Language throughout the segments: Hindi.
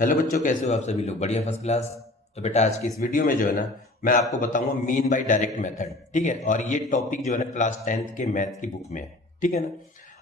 हेलो बच्चों, कैसे हो आप सभी लोग? बढ़िया, फर्स्ट क्लास। तो बेटा आज की इस वीडियो में जो है ना, मैं आपको बताऊंगा मीन बाय डायरेक्ट मेथड। ठीक है, और ये टॉपिक जो है ना क्लास 10th के मैथ की बुक में है। ठीक है ना।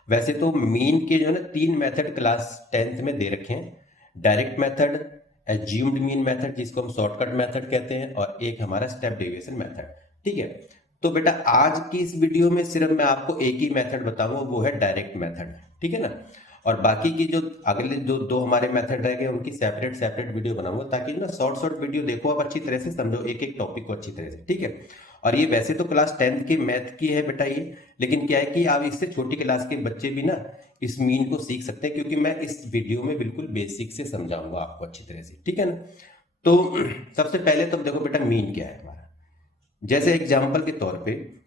वैसे तो मीन के जो है ना 3 मेथड क्लास 10th में दे रखे हैं। Direct method, assumed mean method जिसको हम शॉर्टकट मेथड कहते हैं, और एक हमारा स्टेप डेविएशन मेथड। ठीक है। तो बेटा आज की इस वीडियो में सिर्फ मैं आपको एक ही मेथड बताऊंगा, वो है डायरेक्ट मेथड। ठीक है ना। और बाकी की जो अगले जो दो हमारे मेथड रह गए उनकी सेपरेट सेपरेट वीडियो बनाऊंगा, ताकि ना शॉर्ट शॉर्ट वीडियो देखो, आप अच्छी तरह से समझो एक एक टॉपिक को अच्छी तरह से। ठीक है। और ये वैसे तो क्लास 10th की मैथ की है बेटा ये, लेकिन क्या है कि आप इससे छोटी क्लास के बच्चे भी ना इस मीन को सीख सकते हैं, क्योंकि मैं इस वीडियो में बिल्कुल बेसिक से समझाऊंगा आपको अच्छी तरह से। ठीक है ना। तो सबसे पहले तो देखो बेटा मीन क्या है हमारा। जैसे एग्जाम्पल के तौर पे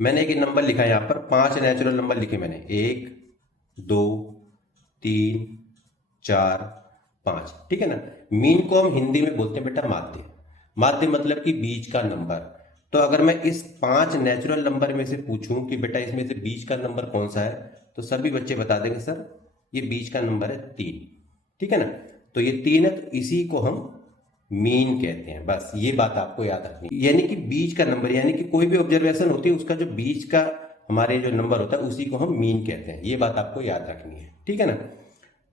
मैंने एक नंबर लिखा है, यहाँ पर 5 नेचुरल नंबर लिखे मैंने, 1, 2, 3, 4, 5। ठीक है ना। मीन को हम हिंदी में बोलते हैं बेटा माध्य। माध्य मतलब कि बीच का नंबर। तो अगर मैं इस 5 नेचुरल नंबर में से पूछूं कि बेटा इसमें से बीच का नंबर कौन सा है, तो सभी बच्चे बता देंगे सर ये बीच का नंबर है 3। ठीक है ना। तो ये 3 है, तो इसी को हम मीन कहते हैं। बस ये बात आपको याद रखनी है। यानी कि बीच का नंबर, यानी कि कोई भी ऑब्जर्वेशन होती है उसका जो बीच का हमारे जो नंबर होता है उसी को हम मीन कहते हैं। ये बात आपको याद रखनी है। ठीक है ना।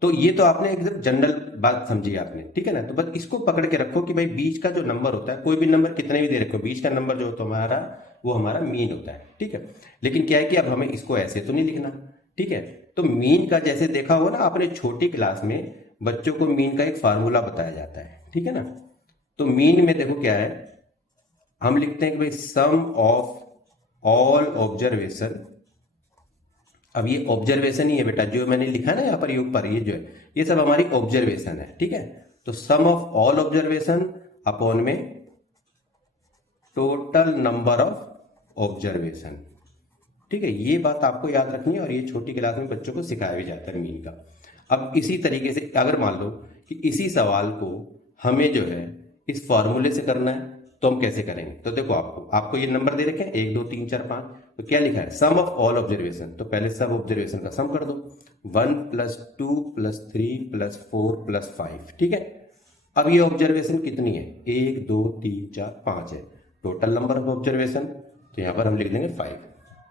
तो ये तो आपने एकदम जनरल बात समझी आपने। ठीक है ना। तो बस इसको पकड़ के रखो कि भाई बीच का जो नंबर होता है, कोई भी नंबर कितने भी दे रखो, बीच का नंबर जो होता है हमारा, वो हमारा मीन होता है। ठीक है। लेकिन क्या है कि अब हमें इसको ऐसे तो नहीं लिखना। ठीक है। तो मीन का जैसे देखा होगा ना आपने छोटी क्लास में, बच्चों को मीन का एक फार्मूला बताया जाता है। ठीक है ना। तो मीन में देखो क्या है, हम लिखते हैं कि भाई सम ऑफ ऑल ऑब्जर्वेशन। अब ये ऑब्जर्वेशन ही है बेटा, जो मैंने लिखा है ना यहाँ पर, ये ऊपर ये जो है, ये सब हमारी ऑब्जर्वेशन है। ठीक है। तो sum of all observation upon में टोटल नंबर ऑफ ऑब्जर्वेशन। ठीक है। ये बात आपको याद रखनी है, और ये छोटी क्लास में बच्चों को सिखाया भी जाता है मीन का। अब इसी तरीके से अगर मान लो कि इसी सवाल को हमें जो है इस फॉर्मूले से करना है, तो हम कैसे करेंगे? तो देखो आपको आपको ये नंबर दे रखे हैं 1, 2, 3, 4, 5। तो क्या लिखा है? सम ऑफ ऑल ऑब्जर्वेशन। तो पहले सब ऑब्जर्वेशन का सम कर दो। 1 + 2 + 3 + 4 + 5। ठीक है। अब ये ऑब्जर्वेशन कितनी है? 1, 2, 3, 4, 5 है टोटल नंबर ऑफ ऑब्जर्वेशन। तो यहां पर हम लिख देंगे 5।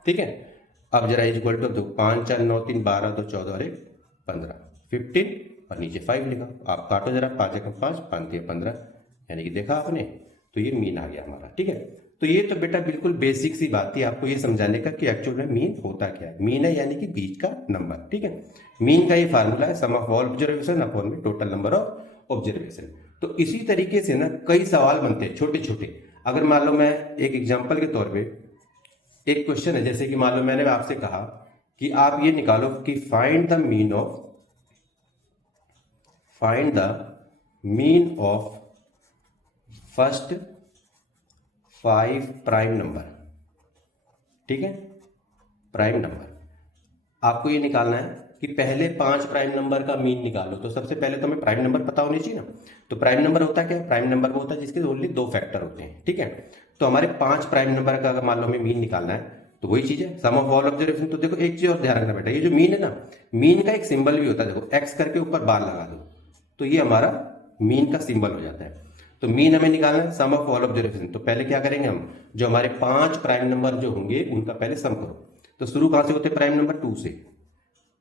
ठीक है। अब जरा इज इक्वल टू दो, 5, 4, 9, 3, 12, 2, 14 और 1, 15, 15, और नीचे 5 लिखा। आप काटो जरा, 5 × 5 5, 3, 15, यानी कि देखा आपने। तो ये मीन आ गया हमारा। ठीक है। तो ये तो बेटा बिल्कुल बेसिक सी बात थी आपको ये समझाने का कि एक्चुअल में मीन होता क्या है। मीन है यानी कि बीच का नंबर। ठीक है। मीन का ये फार्मूला है सम ऑफ ऑल ऑब्जर्वेशन अपॉन में टोटल नंबर ऑफ ऑब्जर्वेशन। तो इसी तरीके से ना कई सवाल बनते हैं छोटे छोटे। अगर मान लो मैं एक एग्जाम्पल के तौर पे, एक क्वेश्चन है, जैसे कि मान लो मैंने आपसे कहा कि आप ये निकालो कि find the mean of first 5 prime number. ठीक है। प्राइम नंबर आपको ये निकालना है कि पहले 5 प्राइम नंबर का मीन निकालो। तो सबसे पहले तो हमें प्राइम नंबर पता होनी चाहिए ना। तो प्राइम नंबर होता क्या है? प्राइम नंबर वो होता है जिसके ओनली 2 फैक्टर होते हैं। ठीक है। तो हमारे 5 प्राइम नंबर का अगर मान लो हमें मीन निकालना है, तो वही चीज है सम ऑफ ऑल ऑब्जर्वेशन। तो देखो एक चीज और ध्यान रखना बेटा, ये जो मीन है ना, मीन का एक सिंबल भी होता है। देखो एक्स करके ऊपर बार लगा दो, तो ये हमारा मीन का सिंबल हो जाता है। तो मीन हमें निकालना है सम ऑफ ऑल ऑब्जर्वेशन। तो पहले क्या करेंगे हम, जो हमारे 5 प्राइम नंबर जो होंगे उनका पहले सम करो। तो शुरू कहां से होते हैं? प्राइम नंबर 2 से।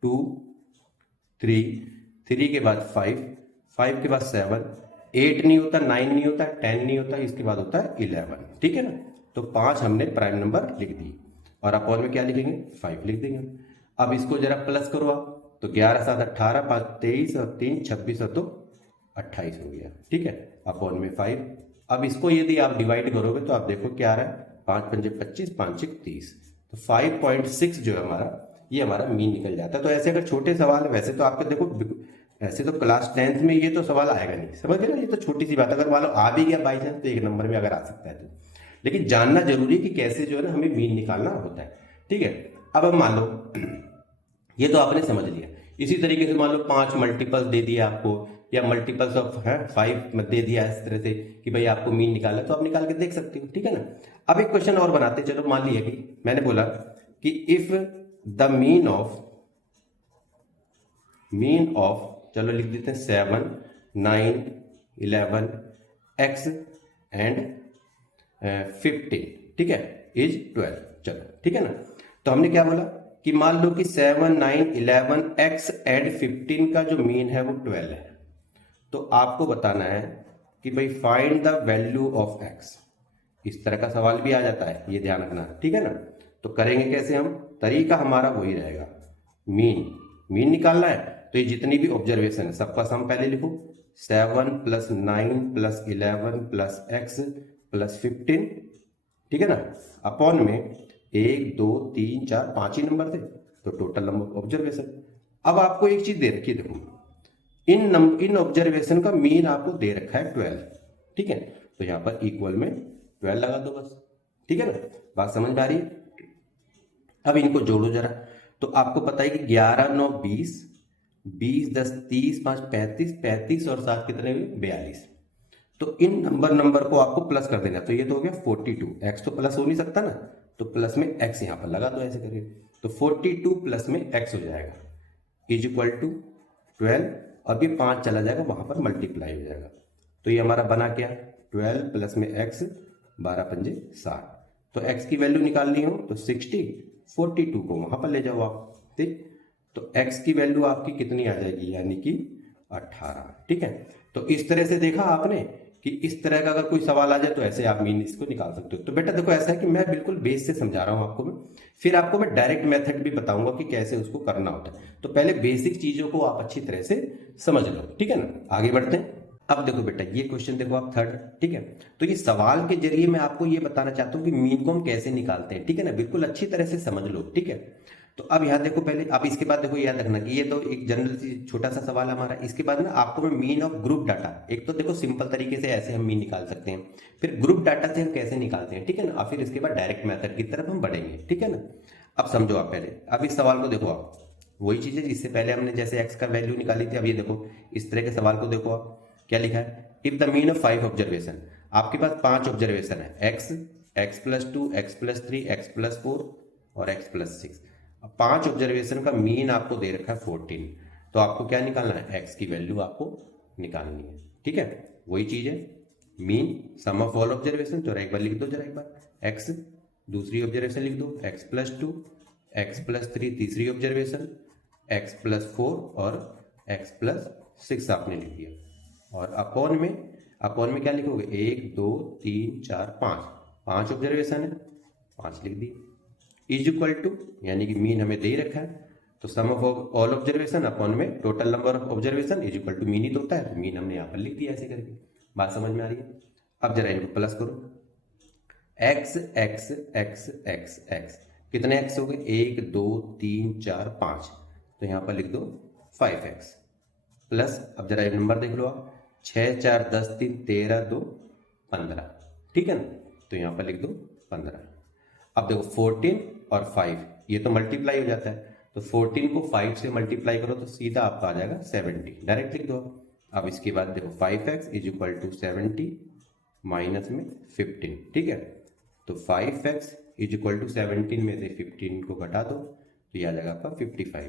2, 3, 3 के बाद 5, 5 के बाद 7, 8 नहीं होता, 9 नहीं होता, 10 नहीं होता, इसके बाद होता है 11। ठीक है ना। तो 5 हमने प्राइम नंबर लिख दिए, और अपॉन में क्या लिखेंगे? 5 लिख देंगे। अब इसको जरा प्लस करो आप, तो 11 7 18, 5 23 और 3 26 और 2 28 हो गया। ठीक है। अपॉन में 5। अब इसको यदि आप डिवाइड करोगे तो आप देखो क्या आ रहा है, 5 × 5 = 25, 5 × 30। तो 5.6 जो है हमारा, ये हमारा मीन निकल जाता है। तो ऐसे अगर छोटे सवाल है, वैसे तो आपके देखो ऐसे तो क्लास 10th में ये तो सवाल आएगा नहीं, समझ गए ना। ये तो छोटी सी बात, अगर मान लो आ भी गया बाई चांस तो 1 नंबर में अगर आ सकता है तो, लेकिन जानना जरूरी है कि कैसे जो है ना हमें मीन निकालना होता है। ठीक है। अब मान लो ये तो आपने समझ लिया। इसी तरीके से मान लो 5 मल्टीपल्स दे दिया आपको, या मल्टीपल्स ऑफ है 5 में दे दिया इस तरह से कि भाई आपको मीन निकालना है, तो आप निकाल के देख सकते हो। ठीक है ना। अब एक क्वेश्चन और बनाते हैं। चलो मान लिया कि मैंने बोला कि इफ द मीन ऑफ चलो लिख देते हैं 7, 9, 11 x एंड 15, ठीक है, इज 12। चलो ठीक है ना। तो हमने क्या बोला कि मान लो कि 7, 9, 11 x एंड 15 का जो मीन है वो 12 है। तो आपको बताना है कि भाई find the value of x। इस तरह का सवाल भी आ जाता है, ये ध्यान रखना, ठीक है ना। तो करेंगे कैसे हम, तरीका हमारा वही रहेगा, मीन निकालना है। तो ये जितनी भी ऑब्जर्वेशन है सबका सम पहले लिखो, 7 + 9 + 11 + x + 15, ठीक है ना, अपॉन में 1, 2, 3, 4, 5 ही नंबर थे, तो टोटल नंबर ऑब्जर्वेशन। अब आपको एक चीज दे रखी है, देखो इन ऑब्जर्वेशन का मीन आपको दे रखा है 12, ठीक है। तो यहां पर इक्वल में 12 लगा दो बस, ठीक है ना, बात समझ में आ रही है। अब इनको जोड़ो जरा। तो आपको पता है कि 11, 9, 20, 20, 10, 30, 5, 35, 35 और 7 कितने हुए, 42। तो इन नंबर को आपको प्लस कर देना। तो ये तो हो गया 42, एक्स तो प्लस हो नहीं सकता ना, तो प्लस में एक्स यहां पर लगा दो ऐसे करके। तो 42 प्लस में एक्स हो जाएगा इज इक्वल टू 12। अब ये 5 चला जाएगा वहां पर, मल्टीप्लाई हो जाएगा। तो ये हमारा बना क्या, 12 प्लस में एक्स, 12 पंजे 60। तो एक्स की वैल्यू निकालनी हो तो 60, 42 को वहां पर ले जाओ आप, ठीक। तो एक्स की वैल्यू आपकी कितनी आ जाएगी, यानी कि 18, ठीक है। तो इस तरह से देखा आपने कि इस तरह का अगर कोई सवाल आ जाए तो ऐसे आप मीन इसको निकाल सकते हो। तो बेटा देखो ऐसा है कि मैं बिल्कुल बेस से समझा रहा हूं आपको मैं, फिर आपको मैं डायरेक्ट मेथड भी बताऊंगा कि कैसे उसको करना होता है। तो पहले बेसिक चीजों को आप अच्छी तरह से समझ लो, ठीक है ना। आगे बढ़ते हैं। अब देखो बेटा ये क्वेश्चन देखो आप थर्ड, ठीक है। तो ये सवाल के जरिए मैं आपको ये बताना चाहता हूं कि मीन को हम कैसे निकालते हैं, ठीक है ना, बिल्कुल अच्छी तरह से समझ लो, ठीक है। तो अब यहाँ देखो पहले, अब इसके बाद देखो याद रखना कि ये तो एक जनरल सी छोटा सा सवाल हमारा। इसके बाद ना आपको मैं मीन ऑफ ग्रुप डाटा, एक तो देखो सिंपल तरीके से ऐसे हम मीन निकाल सकते हैं, फिर ग्रुप डाटा से हम कैसे निकालते हैं, ठीक है ना, और फिर इसके बाद डायरेक्ट मेथड की तरफ हम बढ़ेंगे, ठीक है ना। अब समझो आप पहले, अब इस सवाल को देखो आप, वही चीज है जिससे पहले हमने जैसे एक्स का वैल्यू निकाली थी। अब ये देखो इस तरह के सवाल को देखो आप, क्या लिखा है, if the mean of 5 observation, आपके पास 5 ऑब्जर्वेशन है, एक्स, x+2, x+3, x+4 और x+6। अब 5 ऑब्जर्वेशन का मीन आपको दे रखा है 14। तो आपको क्या निकालना है, x की वैल्यू आपको निकालनी है, ठीक है। वही चीज है, mean sum of all observation. तो एक बार लिख दो जरा, एक बार x, दूसरी ऑब्जर्वेशन लिख दो x+2, x+3 तीसरी ऑब्जर्वेशन, x+4 और x+6 आपने लिख दिया। और अपॉन में क्या लिखोगे, 1, 2, 3, 4, 5, 5 ऑब्जर्वेशन है, 5 लिख दिए। इज इक्वल टू, यानी कि मीन हमें दे ही रखा है, तो sum of all observation upon में total number of observation is equal to mean ही तो होता है, तो मीन हमने यहाँ पर लिख दिया ऐसे करके। बात समझ में आ रही है। अब जरा इनको प्लस करो, x x x x x, कितने x हो गए, 1, 2, 3, 4, 5, तो यहाँ पर लिख दो 5x प्लस, अब जरा एक नंबर देख लो आप, 6, 4, 10, 3, 13, 2, 15, ठीक है ना, तो यहाँ पर लिख दो 15। अब देखो 14 और 5 ये तो मल्टीप्लाई हो जाता है, तो 14 को 5 से मल्टीप्लाई करो तो सीधा आपका आ जाएगा 70, डायरेक्ट लिख दो। अब इसके बाद देखो 5x is equal to 70 minus में 15, ठीक है। तो 5x इज इक्वल टू 17 में से 15 को घटा दो तो ये आ जाएगा आपका 55।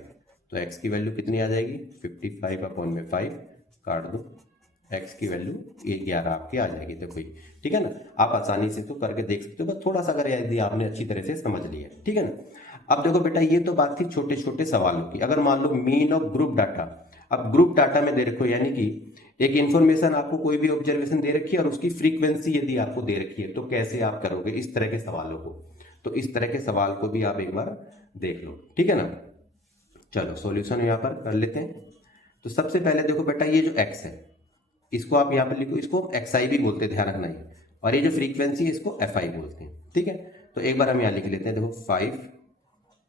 तो x की वैल्यू कितनी आ जाएगी, 55 अपॉन में 5 काट दो, x की वैल्यू 11 आपकी आ जाएगी। देखो ये, ठीक है ना, आप आसानी से तो करके देख सकते हो, बस थोड़ा सा अगर यदि आपने अच्छी तरह से समझ लिया, ठीक है ना। अब देखो बेटा ये तो बात थी छोटे छोटे सवालों की। अगर मान लो मीन ऑफ ग्रुप डाटा, अब ग्रुप डाटा में दे रखो, यानी कि एक इंफॉर्मेशन आपको कोई भी ऑब्जर्वेशन दे रखी है और उसकी फ्रीक्वेंसी यदि आपको दे रखी है, तो कैसे आप करोगे इस तरह के सवालों को। तो इस तरह के सवाल को भी आप एक बार देख लो, ठीक है ना। चलो सॉल्यूशन यहाँ पर कर लेते हैं। तो सबसे पहले देखो बेटा ये जो x है इसको आप यहाँ पर लिखो, इसको xi भी बोलते हैं, ध्यान रखना है। और ये जो फ्रीक्वेंसी है इसको fi बोलते हैं, ठीक है। तो एक बार हम यहाँ लिख लेते हैं, देखो 5,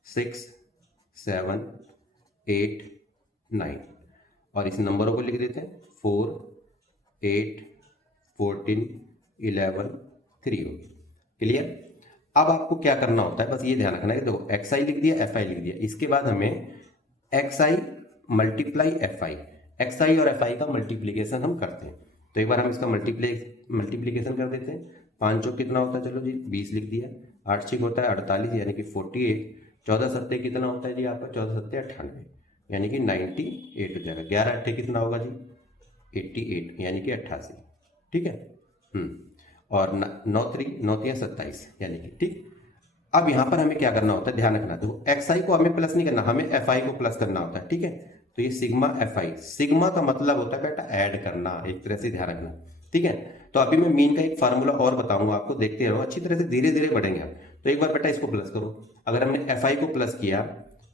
6, 7, 8, 9 और इस नंबरों को लिख देते हैं 4, 8, 14, 11, 3 होगी। क्लियर। अब आपको क्या करना होता है, बस ये ध्यान रखना है कि देखो xi लिख दिया, fi लिख दिया, इसके बाद हमें xi मल्टीप्लाई fi, xi और fi का मल्टीप्लीकेशन हम करते हैं। तो एक बार हम इसका मल्टीप्लीकेशन कर देते हैं। 5 चौक कितना होता है, चलो जी 20 लिख दिया, 8 6 होता है 48 यानी कि 48, 14 सत्ते कितना होता है जी आपका, 14 सत्ते 98, यानी कि 98 हो जाएगा। 11 8 कितना होगा जी? 88 यानी कि 88। ठीक है। और 9 3 27 यानी कि ठीक। अब यहाँ पर हमें क्या करना होता है, ध्यान रखना, देखो एक्स आई को हमें प्लस नहीं करना, हमें एफ आई को प्लस करना होता है। ठीक है। तो ये सिग्मा एफ आई, सिग्मा का मतलब होता है बेटा ऐड करना, एक तरह से ध्यान रखना। ठीक है। तो अभी मैं मीन का एक फार्मूला और बताऊंगा आपको, देखते रहो अच्छी तरह से, धीरे धीरे बढ़ेंगे हम। तो एक बार बेटा इसको प्लस करो। अगर हमने एफ आई को प्लस किया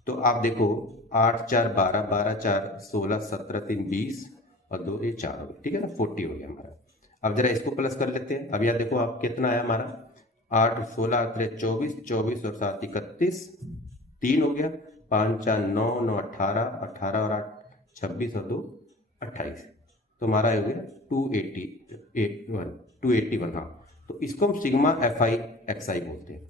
तो आप देखो 8 4 12, 12 4 16, 17 3 20 और 2 ये 4 हो गया। ठीक है ना, 40 हो गया हमारा। अब जरा इसको प्लस कर लेते हैं। अब यार देखो आप कितना आया हमारा, 8 16 24, 24 और 7 31, 3 हो गया, 5 4 9 9 18, 18 और 8 26 और 2 28। तो हमारा हो गया 281। हाँ, तो इसको हम सिग्मा एफ आई एक्स आई बोलते हैं।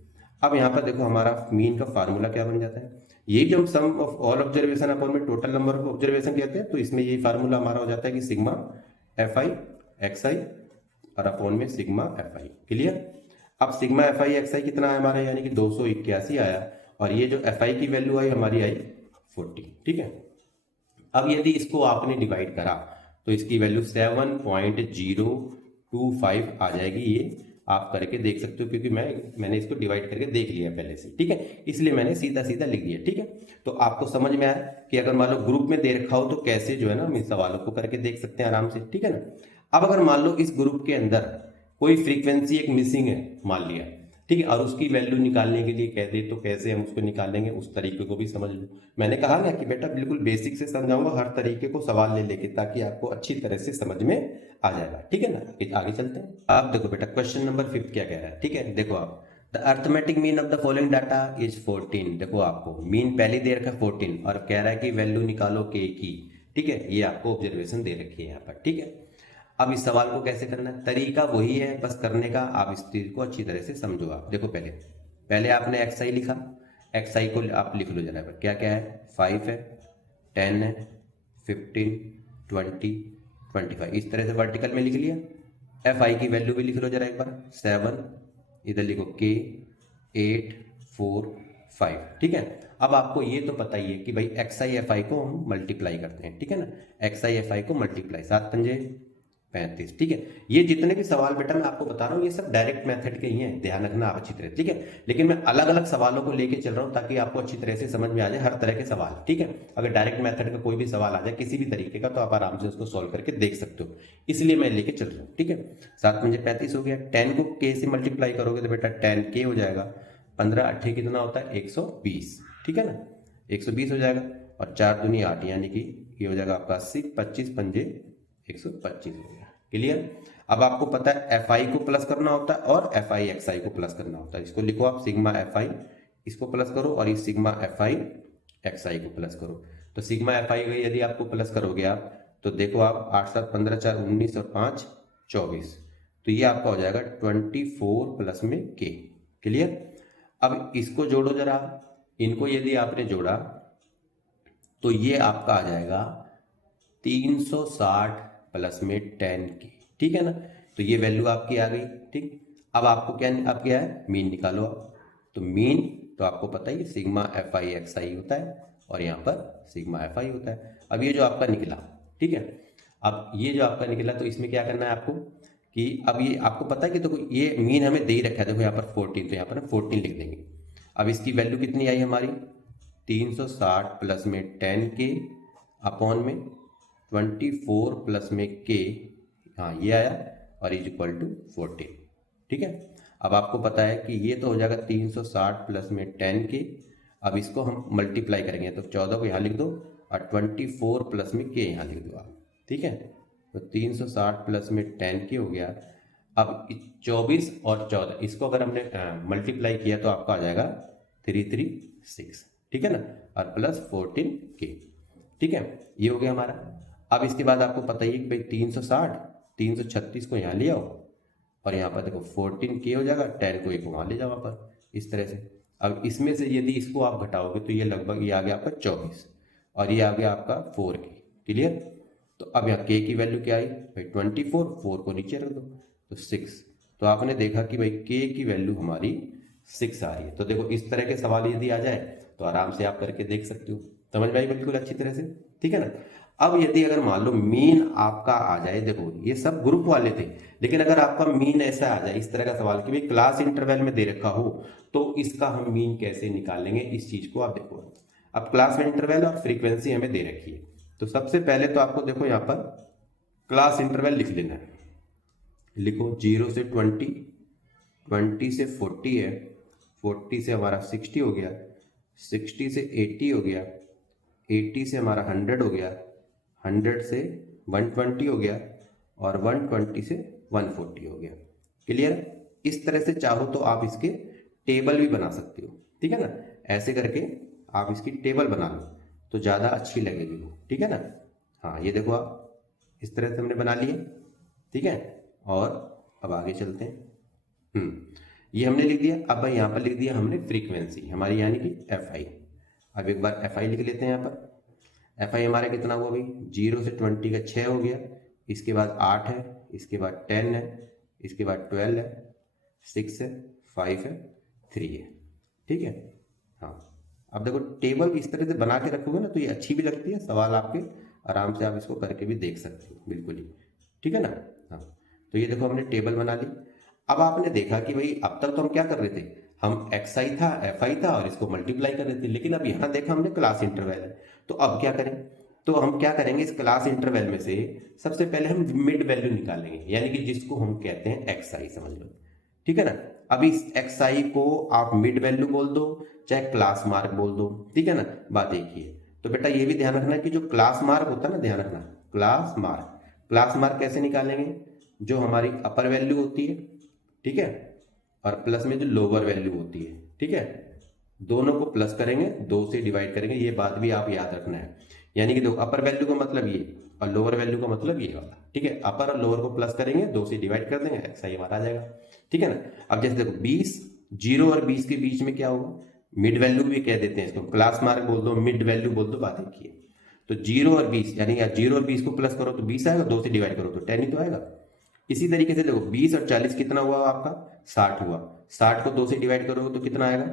अब यहाँ पर देखो हमारा मीन का फार्मूला क्या बन जाता है, यही जो हम सम ऑफ ऑल ऑब्जर्वेशन अपॉन में टोटल नंबर ऑफ ऑब्जर्वेशन कहते हैं, तो इसमें यही फार्मूला हमारा हो जाता है कि सिग्मा एफ आई एक्स आई और अपॉन में सिग्मा एफ आई। क्लियर। अब सिग्मा एफ आई एक्स आई कितना है हमारा, यानी कि 281 आया, और ये जो एफ आई की वैल्यू आई हमारी आई 40। ठीक है। अब यदि इसको आपने डिवाइड करा तो इसकी वैल्यू 7.025 आ जाएगी। ये आप करके देख सकते हो, क्योंकि मैंने इसको डिवाइड करके देख लिया पहले से। ठीक है, इसलिए मैंने सीधा सीधा लिख दिया। ठीक है। तो आपको समझ में आया कि अगर मान लो ग्रुप में दे रखा हो तो कैसे जो है ना हम इन सवालों को करके देख सकते हैं आराम से। ठीक है ना। अब अगर मान लो इस ग्रुप के अंदर कोई फ्रीक्वेंसी एक मिसिंग है मान लिया, ठीक है, और उसकी वैल्यू निकालने के लिए कह दे तो कैसे हम उसको निकालेंगे, उस तरीके को भी समझ लो। मैंने कहा ना कि बेटा बिल्कुल बेसिक से समझाऊंगा, हर तरीके को सवाल ले लेके, ताकि आपको अच्छी तरह से समझ में आ जाएगा। ठीक है ना। आगे चलते हैं। आप देखो बेटा क्वेश्चन नंबर 5 क्या कह रहा है। ठीक है, देखो आप, the arithmetic mean of the following data is 14। देखो आपको मीन पहले दे रखा है 14 और कह रहा है कि वैल्यू निकालो के की। ठीक है, ये आपको ऑब्जर्वेशन दे रखी है यहाँ पर। ठीक है। अब इस सवाल को कैसे करना है, तरीका वही है बस करने का, आप इस चीज को अच्छी तरह से समझो। आप देखो पहले पहले आपने एक्स आई लिखा, एक्स आई को आप लिख लो जरा, क्या क्या है, 5 है, 10 है, 15 20 25, इस तरह से वर्टिकल में लिख लिया। एफ आई की वैल्यू भी लिख लो जरा एक बार, 7, इधर लिखो के 8 4 5। ठीक है। अब आपको ये तो पता ही है कि भाई एक्स आई एफ आई को हम मल्टीप्लाई करते हैं। ठीक है ना, एक्स आई एफ आई को मल्टीप्लाई, 7 पंजे 35। ठीक है। ये जितने भी सवाल बेटा मैं आपको बता रहा हूँ ये सब डायरेक्ट मेथड के ही हैं, ध्यान रखना आप अच्छी तरह। ठीक है। लेकिन मैं अलग अलग सवालों को लेके चल रहा हूँ ताकि आपको अच्छी तरह से समझ में आ जाए हर तरह के सवाल। ठीक है। अगर डायरेक्ट मेथड का कोई भी सवाल आ जाए किसी भी तरीके का तो आप आराम से उसको सॉल्व करके देख सकते हो, इसलिए मैं लेके चल रहा हूँ। ठीक है। 7 पंजे 35 हो गया, 10 को के से मल्टीप्लाई करोगे तो बेटा 10 के हो जाएगा, 15 8 कितना होता है 120। ठीक है ना, 120 हो जाएगा, और 4 दूनी 8 यानी कि ये हो जाएगा आपका 80, 25 पंजे 125 हो गया। क्लियर। अब आपको पता है एफ आई को प्लस करना होता है और एफ आई एक्स आई को प्लस करना होता है। इसको लिखो आप सिग्मा एफ आई, इसको प्लस करो, और इस सिग्मा एफ आई एक्स आई को प्लस करो। तो सिग्मा एफ आई यदि आपको प्लस करोगे आप तो देखो आप 8 7 15 4 19 और 5 24, तो ये आपका हो जाएगा 24 प्लस में के। क्लियर। अब इसको जोड़ो जरा, इनको यदि आपने जोड़ा तो ये आपका आ जाएगा 360 प्लस में 10 की। ठीक है ना, तो ये वैल्यू आपकी आ गई। ठीक। अब आपको क्या, अब क्या है, मीन निकालो आप। तो मीन तो आपको पता ही सिग्मा एफ आई एक्स आई होता है, और यहाँ पर सिग्मा एफ आई होता है। अब ये जो आपका निकला, ठीक है, अब ये जो आपका निकला तो इसमें क्या करना है आपको कि अब ये आपको पता है कि तो ये मीन हमें दे ही रखा है, देखो यहाँ पर 14, तो यहाँ पर हम 14 लिख देंगे। अब इसकी वैल्यू कितनी आई हमारी, 360 प्लस में 10 के अपॉन में 24 प्लस में के, हाँ ये आया, और इज इक्वल टू 14। ठीक है। अब आपको पता है कि ये तो हो जाएगा 360 प्लस में 10 के, अब इसको हम मल्टीप्लाई करेंगे तो 14 को यहाँ लिख दो और 24 प्लस में के यहाँ लिख दो आप। ठीक है। तो 360 प्लस में 10 के हो गया। अब 24 और 14 इसको अगर हमने मल्टीप्लाई किया तो आपका आ जाएगा 336। ठीक है ना, और प्लस 14 के। ठीक है, ये हो गया हमारा। अब इसके बाद आपको पता ही है कि भाई 360 336 को यहाँ ले आओ, और यहाँ पर देखो 14 के हो जाएगा, 10 को एक वहाँ ले जाओ वहाँ पर, इस तरह से। अब इसमें से यदि इसको आप घटाओगे तो ये लगभग ये आ गया आपका 24, और ये आ गया आपका 4 के। क्लियर। तो अब यहाँ के की वैल्यू क्या आई भाई 24, 4 को नीचे रख दो तो 6। तो आपने देखा कि भाई के की वैल्यू हमारी 6 आ रही है। तो देखो इस तरह के सवाल यदि आ जाए तो आराम से आप करके देख सकते हो। समझ में आई बिल्कुल अच्छी तरह से, ठीक है ना। अब यदि अगर मान लो मीन आपका आ जाए, देखो ये सब ग्रुप वाले थे, लेकिन अगर आपका मीन ऐसा आ जाए, इस तरह का सवाल कि भाई क्लास इंटरवल में दे रखा हो, तो इसका हम मीन कैसे निकालेंगे, इस चीज को आप देखो। अब क्लास इंटरवल और फ्रीक्वेंसी हमें दे रखी है, तो सबसे पहले तो आपको देखो यहाँ पर क्लास इंटरवल लिख लेना है। लिखो 0 से 20, 20 से 40 है, 40 से हमारा 60 हो गया, 60 से 80 हो गया, 80 से हमारा 100 हो गया, 100 से 120 हो गया, और 120 से 140 हो गया। क्लियर? इस तरह से चाहो तो आप इसके टेबल भी बना सकते हो, ठीक है ना। ऐसे करके आप इसकी टेबल बना लो तो ज़्यादा अच्छी लगेगी वो, ठीक है ना। हाँ ये देखो आप इस तरह से हमने बना लिया, ठीक है। और अब आगे चलते हैं। ये हमने लिख दिया। अब भाई यहाँ पर लिख दिया हमने फ्रीक्वेंसी हमारी, यानी कि एफ आई। अब एक बार एफ आई लिख लेते हैं यहाँ पर। एफ आई हमारा कितना हुआ भाई, 0 से 20 का 6 हो गया, इसके बाद 8 है, इसके बाद 10 है, इसके बाद 12 है, 6 है, 5 है, 3 है, ठीक है। हाँ अब देखो टेबल इस तरह से बना के रखोगे ना तो ये अच्छी भी लगती है, सवाल आपके आराम से आप इसको करके भी देख सकते हो बिल्कुल ही, ठीक है ना। हाँ तो ये देखो हमने टेबल बना ली। अब आपने देखा कि भाई अब तक तो हम क्या कर रहे थे, हम एक्स आई था, एफ आई था, और इसको मल्टीप्लाई कर रहे थे, लेकिन अब यहाँ देखा हमने क्लास इंटरवल है, तो अब क्या करें, तो हम क्या करेंगे, इस क्लास इंटरवल में से सबसे पहले हम मिड वैल्यू निकालेंगे, यानी कि जिसको हम कहते हैं एक्स आई, समझ लो, ठीक है ना। अब इस एक्स आई को आप मिड वैल्यू बोल दो चाहे क्लास मार्क बोल दो, ठीक है ना, बात एक ही है। तो बेटा ये भी ध्यान रखना कि जो क्लास मार्क होता है ना, ध्यान रखना क्लास मार्क कैसे निकालेंगे, जो हमारी अपर वैल्यू होती है, ठीक है, और प्लस में जो लोअर वैल्यू होती है, ठीक है, दोनों को प्लस करेंगे, 2 से डिवाइड करेंगे, ये बात भी आप याद रखना है। यानी कि देखो अपर वैल्यू का मतलब ये और लोअर वैल्यू का मतलब ये वाला, ठीक है, अपर और लोअर को प्लस करेंगे, 2 से डिवाइड कर देंगे, एक्स आई हमारा आ जाएगा, ठीक है ना। अब जैसे देखो 20, 0 और 20 के बीच में क्या होगा, मिड वैल्यू भी कह देते हैं इसको, क्लास मार्क बोल दो, मिड वैल्यू बोल दो, बात एक ही है। तो 0 और 20 यानी 0 और 20 को प्लस करो तो 20 आएगा, 2 से डिवाइड करो तो 10 ही तो आएगा। इसी तरीके से देखो 20 और 40 कितना हुआ आपका, 60 हुआ, 60 को 2 से डिवाइड करोगे तो कितना आएगा,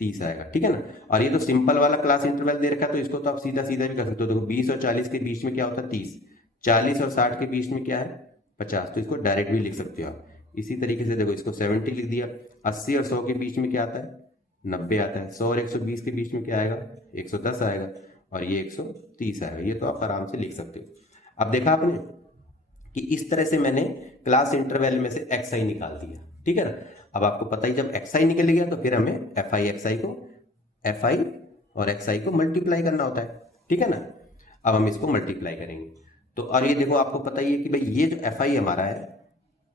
30 आएगा, ठीक है ना। और ये तो सिंपल वाला क्लास इंटरवल दे रखा है, तो इसको तो आप सीधा सीधा भी कर सकते हो। देखो 20 और 40 के बीच में क्या होता है 30, 40 और 60 के बीच में क्या है 50, तो इसको डायरेक्ट भी लिख सकते हो आप। इसी तरीके से देखो इसको 70 लिख दिया। 80 और 100 के बीच में क्या आता है 90 आता है। 100 और 120 के बीच में क्या आएगा 110 आएगा, और ये 130 आएगा। ये तो आप आराम से लिख सकते हो। अब देखा आपने कि इस तरह से मैंने क्लास इंटरवल में से एक्स आई निकाल दिया, ठीक है ना। अब आपको पता ही जब एक्स आई निकल गया तो फिर हमें एफ आई और एक्स आई को मल्टीप्लाई करना होता है, ठीक है ना। अब हम इसको मल्टीप्लाई करेंगे तो, और ये देखो आपको पता ही है कि भाई ये जो एफ आई हमारा है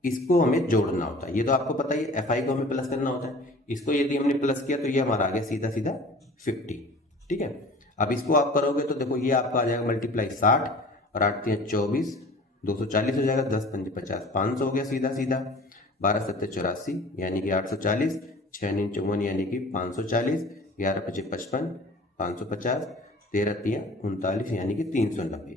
इसको हमें जोड़ना होता है, ये तो आपको पता ही है। एफ आई को हमें प्लस करना होता है, इसको यदि हमने प्लस किया तो ये हमारा आ गया सीधा सीधा 50, ठीक है। अब इसको आप करोगे तो देखो ये आपका आ जाएगा मल्टीप्लाई 60 और 8 3 24, 240 हो जाएगा, 10 5 50, 500 हो गया सीधा सीधा, 12 7 84 यानी कि 840, 6 9 54 यानी कि 540, 11 5 55 550, 13 3 39 यानी कि 390।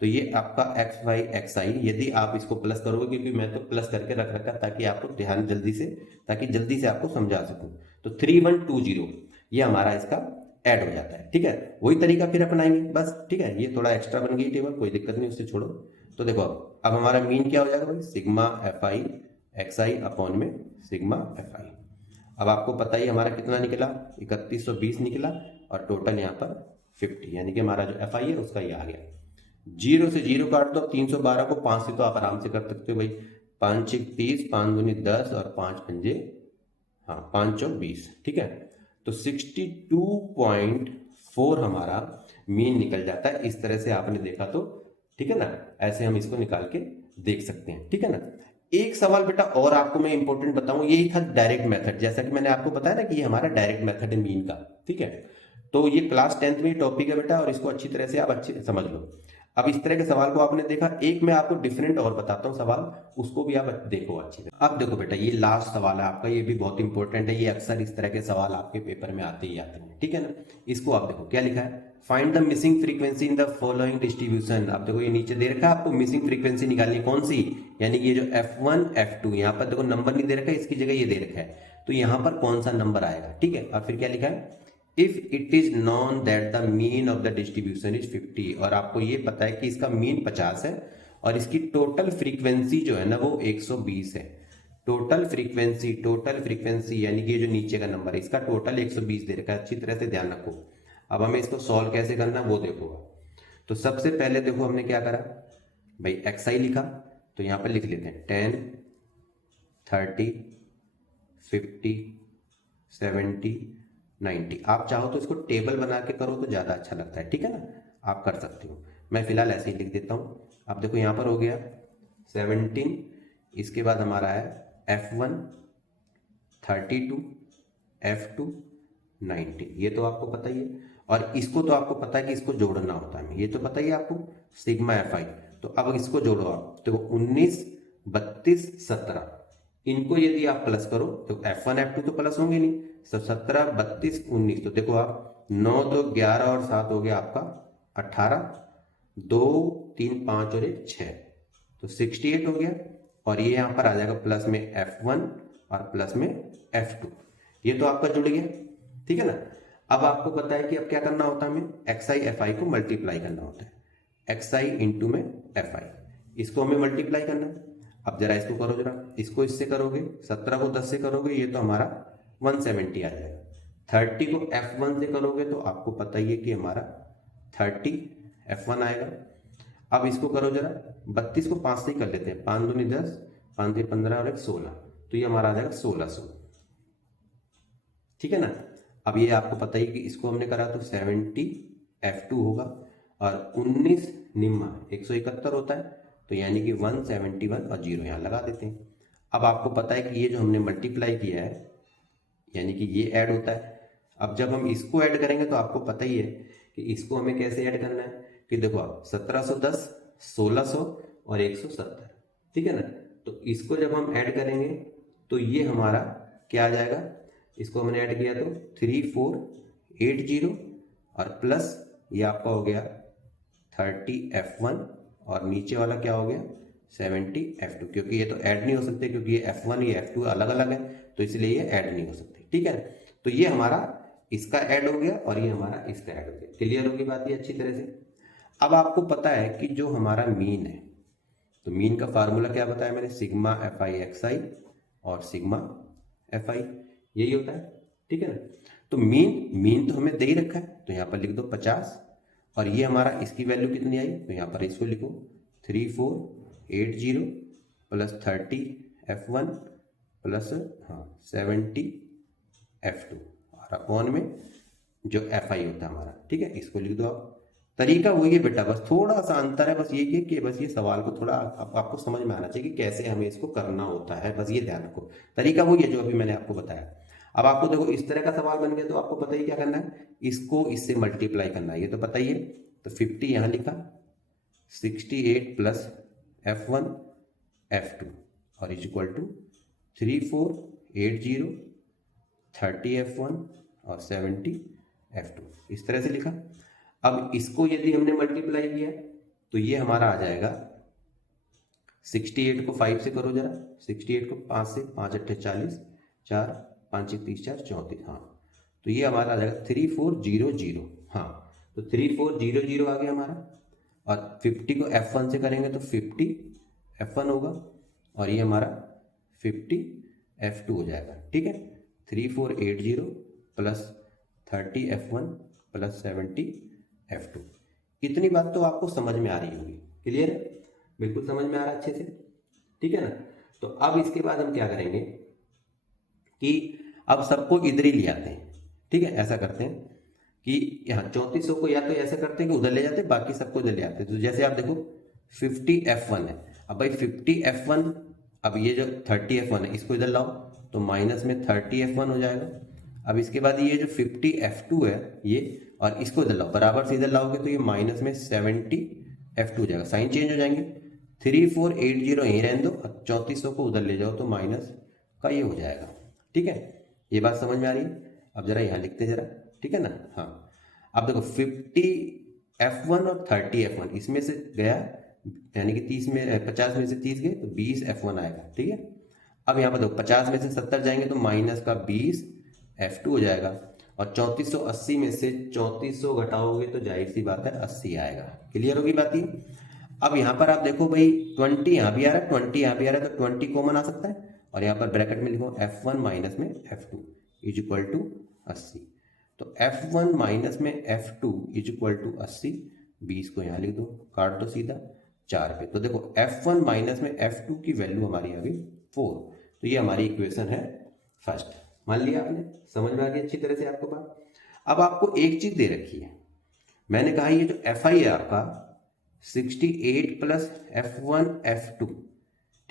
तो ये आपका एक्स वाई एक्स आई, यदि आप इसको प्लस करोगे, क्योंकि मैं तो प्लस करके रख रखा ताकि आपको ध्यान जल्दी से, ताकि जल्दी से आपको समझा सकूं, तो 3120 ये हमारा इसका ऐड हो जाता है, ठीक है। वही तरीका फिर अपनाएंगे बस, ठीक है। ये थोड़ा एक्स्ट्रा बन गई टेबल, कोई दिक्कत नहीं, उससे छोड़ो। तो देखो अब हमारा मीन क्या हो जाएगा भाई, sigma F I x I upon में सिग्मा एफ आई। अब आपको पता ही हमारा कितना निकला 3120 निकला, और टोटल यहाँ पर 50, यानी कि हमारा जो एफ आई है उसका ये आ गया। 0 से 0 काट दो, 312 को 5 से तो आप आराम से कर सकते हो भाई, 5 6 30, 5 दूनी 10 और 5 पंजे, हाँ 5 चौक 20, ठीक है। तो 62.4 हमारा मीन निकल जाता है। इस तरह से आपने देखा तो, ठीक है ना, ऐसे हम इसको निकाल के देख सकते हैं, ठीक है ना। एक सवाल बेटा और आपको मैं इंपॉर्टेंट बताऊं, यही था डायरेक्ट मेथड, जैसा कि मैंने आपको बताया ना कि ये हमारा डायरेक्ट मेथड है मीन का, ठीक है। तो ये क्लास 10th में टॉपिक है बेटा, और इसको अच्छी तरह से आप अच्छे समझ लो। अब इस तरह के सवाल को आपने देखा, एक मैं आपको डिफरेंट और बताता हूँ सवाल, उसको भी आप देखो अच्छी तरह। अब देखो बेटा ये लास्ट सवाल है आपका, ये भी बहुत इंपॉर्टेंट है, ये अक्सर इस तरह के सवाल आपके पेपर में आते ही आते हैं, ठीक है ना। इसको आप देखो क्या लिखा है, find the missing frequency in the following distribution. अब देखो ये नीचे दे रखा है आपको, मिसिंग फ्रीक्वेंसी निकालनी है, कौन सी, यानी कि ये जो F1 F2, यहाँ पर देखो नंबर नहीं दे रखा है, इसकी जगह ये दे रखा है, तो यहाँ पर कौन सा नंबर आएगा, ठीक है। और फिर क्या लिखा है, if it is non that the mean of the distribution is 50, और आपको ये पता है कि इसका मीन 50 है और इसकी टोटल फ्रीक्वेंसी जो है ना वो 120 है। टोटल फ्रीक्वेंसी यानी कि ये जो नीचे का नंबर है इसका टोटल 120 दे रखा है। अच्छी तरह से ध्यान रखो। अब हमें इसको सॉल्व कैसे करना वो देखो। तो सबसे पहले देखो हमने क्या करा भाई, एक्स आई लिखा, तो यहां पर लिख लेते हैं 10, 30, 50, 70, 90। आप चाहो तो इसको टेबल बना के करो तो ज़्यादा अच्छा लगता है, ठीक है ना, आप कर सकते हो। मैं फिलहाल ऐसे ही लिख देता हूँ। अब देखो यहाँ पर हो गया 17, इसके बाद हमारा है F1, 32, F2, 90। ये तो आपको पता ही है। और इसको तो आपको पता है कि इसको जोड़ना होता है, ये तो पता ही है आपको, सिग्मा FI। तो अब इसको जोड़ो आप, तो 19, 32, 17, इनको यदि आप प्लस करो तो F1 F2 तो प्लस होंगे नहीं, तो 17, 32, 19। तो देखो आप 9 2 11 और 7 हो गया आपका 18, 2 3 5 और 1 6, तो 68 हो गया। और ये यहां पर आ जाएगा प्लस में F1 और प्लस में F2। ये तो आपका जुड़ गया, ठीक है ना। अब आपको पता है कि अब क्या करना होता है, हमें XI FI को मल्टीप्लाई करना होता है। XI इंटू में FI, इसको हमें मल्टीप्लाई करना है। अब जरा इसको करो, जरा इसको इससे करोगे, 17 को 10 से करोगे, ये तो हमारा 170 आ जाएगा। 30 को F1 से करोगे तो आपको पता ही है कि हमारा 30 F1 आएगा। अब इसको करो जरा, 32 को 5 से ही कर लेते हैं, 5 दूनी 10, 5 से 15 और 1 16, तो ये हमारा आ जाएगा 1600, ठीक है ना। अब ये आपको पता ही कि इसको हमने करा तो 70 F2 होगा, और 19 निम्मा 171 होता है, तो यानी कि 171 और 0 यहाँ लगा देते हैं। अब आपको पता है कि ये जो हमने मल्टीप्लाई किया है यानी कि ये ऐड होता है। अब जब हम इसको ऐड करेंगे तो आपको पता ही है कि इसको हमें कैसे ऐड करना है, कि देखो आप 1710, 1600 और 170, ठीक है ना। तो इसको जब हम ऐड करेंगे तो ये हमारा क्या आ जाएगा, इसको हमने ऐड किया तो 3480, और प्लस ये आपका हो गया 30 F1, और नीचे वाला क्या हो गया 70 F2, क्योंकि ये तो ऐड नहीं हो सकते क्योंकि ये F1 ये F2 अलग अलग है, तो इसलिए ये ऐड नहीं हो सकते, ठीक है। तो ये हमारा इसका ऐड हो गया और ये हमारा इसका ऐड हो गया। क्लियर होगी बात ये अच्छी तरह से। अब आपको पता है कि जो हमारा मीन है, तो मीन का फार्मूला क्या बताया मैंने, सिग्मा FI XI और सिग्मा FI, यही होता है, ठीक है ना। तो मीन तो हमें दे ही रखा है, तो यहाँ पर लिख दो 50, और ये हमारा इसकी वैल्यू कितनी आई, तो यहाँ पर इसको लिखो 3480 प्लस 30 F1 प्लस 70 F2 और अपॉन में जो FI होता है हमारा, ठीक है, इसको लिख दो आप। तरीका वही है बेटा, बस थोड़ा सा अंतर है, बस ये कि बस ये सवाल को थोड़ा आपको समझ में आना चाहिए कि कैसे हमें इसको करना होता है, बस ये ध्यान रखो। तरीका वही है जो अभी मैंने आपको बताया। अब आपको देखो इस तरह का सवाल बन गया तो आपको पता ही क्या करना है, इसको इससे मल्टीप्लाई करना है, ये तो पता ही है। तो 50 यहाँ लिखा, 68 प्लस F1 F2 और इज इक्वल टू 3480, 30 F1 और 70 F2, इस तरह से लिखा। अब इसको यदि हमने मल्टीप्लाई किया तो ये हमारा आ जाएगा 68 को 5 से करो जरा, 68 को 5 से, 5 अट्ठे 40, 4 5 30 4 34, हाँ, तो ये हमारा आ जाएगा 3400, हाँ, तो 3400 आ गया हमारा। और 50 को F1 से करेंगे तो 50 F1 होगा, और ये हमारा 50 F2 हो जाएगा, ठीक है। 3480 प्लस 30 F1 प्लस 70 F2। इतनी बात तो आपको समझ में आ रही होगी, क्लियर है, बिल्कुल समझ में आ रहा है अच्छे से, ठीक है ना। तो अब इसके बाद हम क्या करेंगे कि अब सबको इधर ही ले आते हैं, ठीक है। ऐसा करते हैं कि यहाँ 3400 को या तो ऐसा करते हैं कि उधर ले जाते हैं, बाकी सबको इधर ले आते हैं। तो जैसे आप देखो 50 F1 है, अब भाई 50 F1, अब ये जो 30 F1 है इसको इधर लाओ तो माइनस में 30 F1 हो जाएगा। अब इसके बाद ये जो 50 F2 है ये, और इसको इधर लाओ, बराबर से इधर लाओगे तो ये माइनस में 70 F2 हो जाएगा, साइन चेंज हो जाएंगे। 3480 यहीं रहने दो, 3400 को उधर ले जाओ तो माइनस का ये हो जाएगा, ठीक है। ये बात समझ में आ रही है। अब जरा यहाँ लिखते जरा, ठीक है ना, हाँ। अब देखो 50 F1 और 30 F1 इसमें से गया, यानी कि 50 में से 30 गए तो 20 F1 आएगा, ठीक है। अब यहाँ पर देखो 50 में से 70 जाएंगे तो माइनस का 20 F2 हो जाएगा, और 3480 में से 3400 घटाओगे तो जाहिर सी बात है 80 आएगा। क्लियर होगी बात ये। अब यहाँ पर आप देखो भाई 20 यहाँ भी आ रहा है, 20 यहाँ भी आ रहा है, तो 20 कॉमन आ सकता है और यहाँ पर ब्रैकेट में लिखो F1 माइनस में F2 इज इक्वल टू 80। तो F1 माइनस में F2 इज इक्वल टू 80, 20 को यहाँ लिख दो, काट दो सीधा 4 पे। तो देखो F1 माइनस में F2 की वैल्यू हमारी आ गई 4। तो ये हमारी इक्वेशन है फर्स्ट। मान लिया आपने, समझ में आ गई अच्छी तरह से आपको बात। अब आपको एक चीज दे रखी है, मैंने कहा ये जो Fi है आपका 68 प्लस F1 F2,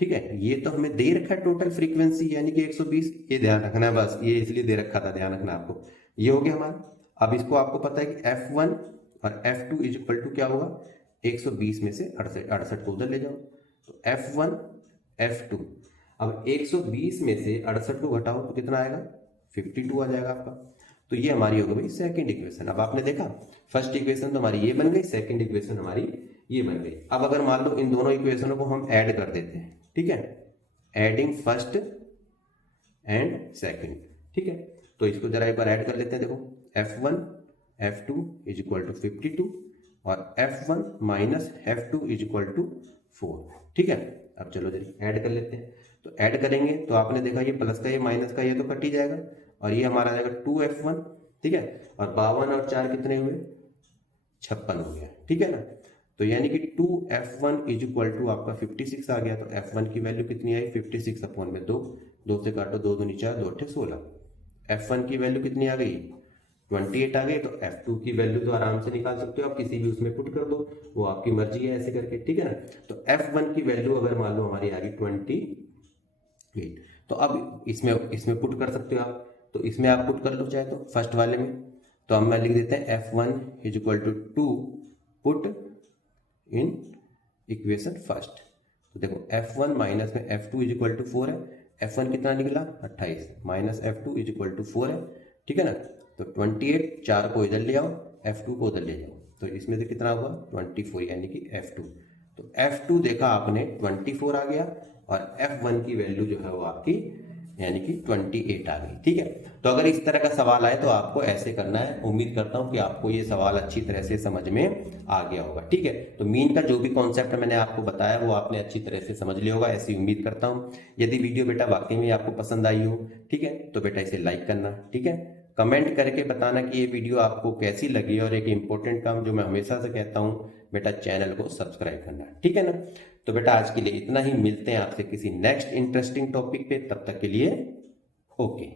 ठीक है, ये तो हमें दे रखा है टोटल फ्रीक्वेंसी यानी कि 120। ये ध्यान रखना है बस, ये इसलिए दे रखा था, ध्यान रखना आपको। ये हो गया हमारा। अब इसको आपको पता है कि F1 और F2 इज इक्वल टू क्या होगा, 120 में से 68 को उधर ले जाओ, तो F1 F2। अब 120 में से 68 को घटाओ तो कितना आएगा, 52 आ जाएगा आपका। तो ये हमारी हो गई सेकंड इक्वेशन। अब आपने देखा फर्स्ट इक्वेशन तो हमारी ये बन गई, सेकंड इक्वेशन हमारी ये बन गई। अब अगर मान लो इन दोनों इक्वेशनों को हम ऐड कर देते हैं, ठीक है, एडिंग फर्स्ट एंड सेकंड, ठीक है, तो इसको जरा एक बार ऐड कर लेते हैं। देखो F1 F2 is equal to 52 और F1 minus F2 is equal to 4, ठीक है। अब चलो जरा ऐड कर लेते हैं। तो ऐड करेंगे तो आपने देखा ये प्लस का ये माइनस का ये तो कट ही जाएगा और ये हमारा जाएगा 2F1, ठीक है, और 52 और 4 कितने हुए, 56 हो गया, ठीक है ना। तो यानी कि 2F1 इज इक्वल टू आपका 56 आ गया। तो F1 की वैल्यू कितनी आई, 56 अपॉन में 2, 2 से काटो 2 दूनी 4, 2 अट्ठे 16। F1 की वैल्यू कितनी आ गई, 28 आ गई। तो F2 की वैल्यू तो आराम से निकाल सकते हो आप, किसी भी उसमें पुट कर दो, वो आपकी मर्जी है ऐसे करके, ठीक है ना। तो F1 की वैल्यू अगर मान लो हमारी आ गई 28, तो अब इसमें पुट कर सकते हो आप, तो इसमें आप पुट कर लो चाहे तो फर्स्ट वाले में। तो हम लिख देते हैं F1 is equal to 2 put in equation first. तो देखो F1 माइनस में F2 इज इक्वल टू 4 है, F1 कितना निकला 28 minus F2 is equal to 4 है, ठीक है ना। तो 28, 4 को इधर ले आओ, F2 को उधर ले जाओ, तो इसमें से कितना हुआ 24 यानी कि F2। तो F2 देखा आपने 24 आ गया और F1 की वैल्यू जो है वो आपकी यानी कि 28 आ गई, ठीक है। तो अगर इस तरह का सवाल आए तो आपको ऐसे करना है। उम्मीद करता हूं कि आपको ये सवाल अच्छी तरह से समझ में आ गया होगा, ठीक है। तो मीन का जो भी कॉन्सेप्ट मैंने आपको बताया वो आपने अच्छी तरह से समझ लिया होगा, ऐसी उम्मीद करता हूं। यदि वीडियो बेटा वाकई में आपको पसंद आई हो, ठीक है, तो बेटा इसे लाइक करना, ठीक है, कमेंट करके बताना कि ये वीडियो आपको कैसी लगी, और एक इंपॉर्टेंट काम जो मैं हमेशा से कहता हूँ बेटा, चैनल को सब्सक्राइब करना, ठीक है ना। तो बेटा आज के लिए इतना ही, मिलते हैं आपसे किसी नेक्स्ट इंटरेस्टिंग टॉपिक पे, तब तक के लिए ओके।